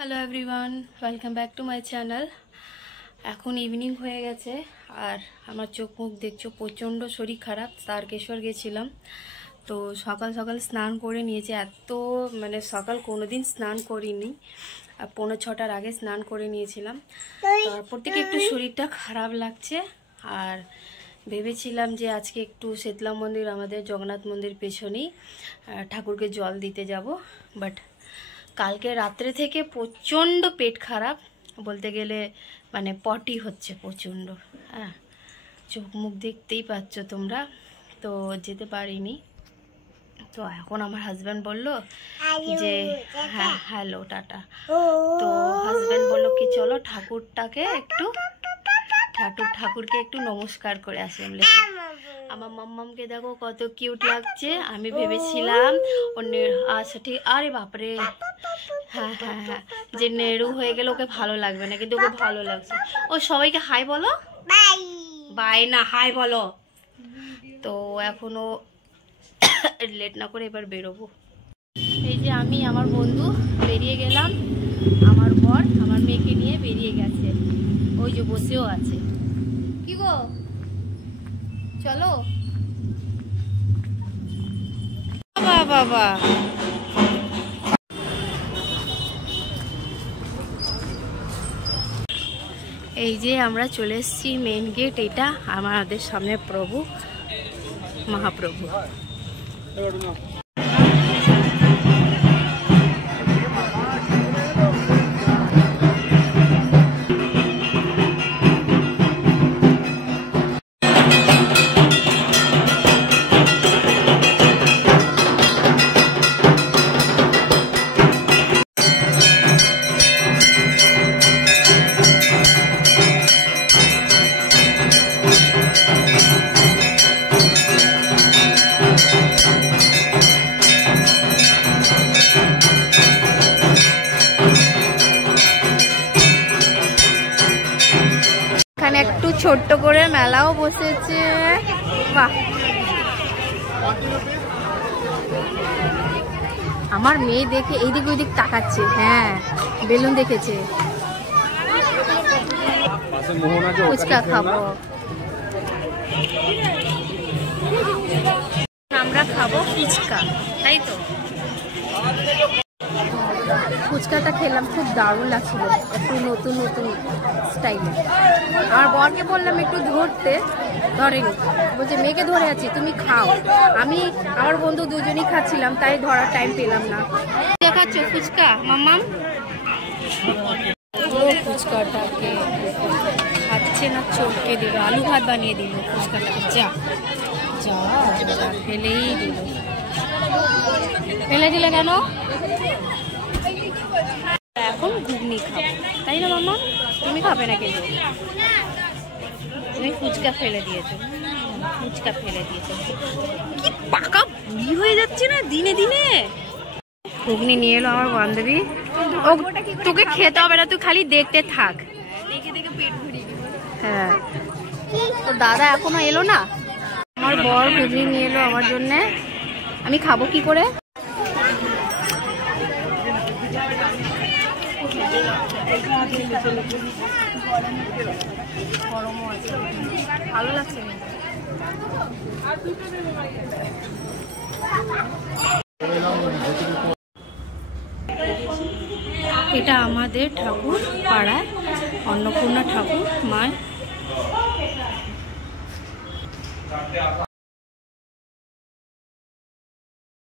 Hello everyone, welcome back to my channel. এখন evening হয়ে গেছে আর আমার চোখ মুখ দেখছো প্রচণ্ড শরীর খারাপ। তারকেশ্বর গেছিলাম তো সকাল সকাল স্নান করে নিয়েছি। এত সকাল কোনোদিন স্নান করিনি, 5:45 আগে স্নান করে নিয়েছিলাম। তারপর থেকে একটু শরীরটা খারাপ লাগছে আর ভেবেছিলাম যে আজকে একটু শেতলা মন্দির, আমাদের জগন্নাথ মন্দির পেছনেই, ঠাকুরকে জল দিতে যাব। বাট কালকে রাত্রে থেকে প্রচণ্ড পেট খারাপ, বলতে গেলে পটি হচ্ছে প্রচণ্ড। হ্যাঁ, চোখ মুখ দেখতেই পাচ্ছ তোমরা, তো যেতে পারিনি। তো এখন আমার হাজব্যান্ড বললো যে হ্যাঁ হ্যালো টাটা, তো হাজব্যান্ড বললো কি চলো ঠাকুরকে একটু নমস্কার করে আসি। আমার মাম্মামকে দেখো কত কিউট লাগছে। আমি ভেবেছিলাম অন্যের, আচ্ছা ঠিক, আরে বাপরে, হ্যাঁ হ্যাঁ হ্যাঁ, যে নেড়ু হয়ে গেলে ওকে ভালো লাগবে না, কিন্তু ওকে ভালো লাগছে। ও সবাইকে হাই বলো, বাই না হাই বলো। তো এখনো লেট না করে এবার বেরোবো। এই যে আমি আমার বন্ধু বেরিয়ে গেলাম, আমার বর আমার মেয়েকে নিয়ে বেরিয়ে গেছে, ওই যে বসেও আছে। কি গো চলো। বাবা এই যে আমরা চলে এসেছি মেন গেট। এটা আমাদের সামনে প্রভু মহাপ্রভু। একটু ছোট্ট করে মেলাও বসেছে। বাহ, আমার মেয়ে দেখে এইদিক ওইদিক তাকাচ্ছে। হ্যাঁ, বেলুন দেখেছে। ফুচকা খাবো, আমরা খাবো ফুচকা, তাই তো। ফুচকাটা খেলাম, খুব দারুণ লাগছিল, একটু নতুন নতুন স্টাইলে। আমার বরকে বললাম একটু ধরতে, ধরেনি, বলছে মেয়েকে ধরে আছি তুমি খাও। আমি আমার বন্ধু দুজনেই খাচ্ছিলাম, তাই ধরার টাইম পেলাম না। দেখাচ্ছ ফুচকা মাম্মাম? ফুচকাটাকে খাচ্ছে না, চটকে দিল, আলু ভাত বানিয়ে দিল ফুচকাটাকে। যা যা ফেলেই দিল। ফেলে দিলে কেন? এখন ঘুগনি খাবো, তাই না মামা? তুমি খাবে না কিন্তু, তুমি ফুচকা ফেলে দিয়েছো, ফুচকা ফেলে দিয়েছো। কি পাকা বুড়ি হয়ে যাচ্ছে না দিনে দিনে। ঘুগনি নিয়ে এলো আমার বান্ধবী। ও তোকে খেতে হবে না, তুই খালি দেখতে থাক। দেখে দেখে পেট ভরিয়ে দিবি। হ্যাঁ, তো দাদা এখনো এলো না। আমার বর ঘুগনি নিয়ে এলো আমার জন্যে, আমি খাবো কি করে? গরমও আছে, ভালো লাগছে। এটা আমাদের ঠাকুর পাড়ায় অন্নপূর্ণা ঠাকুর মায়।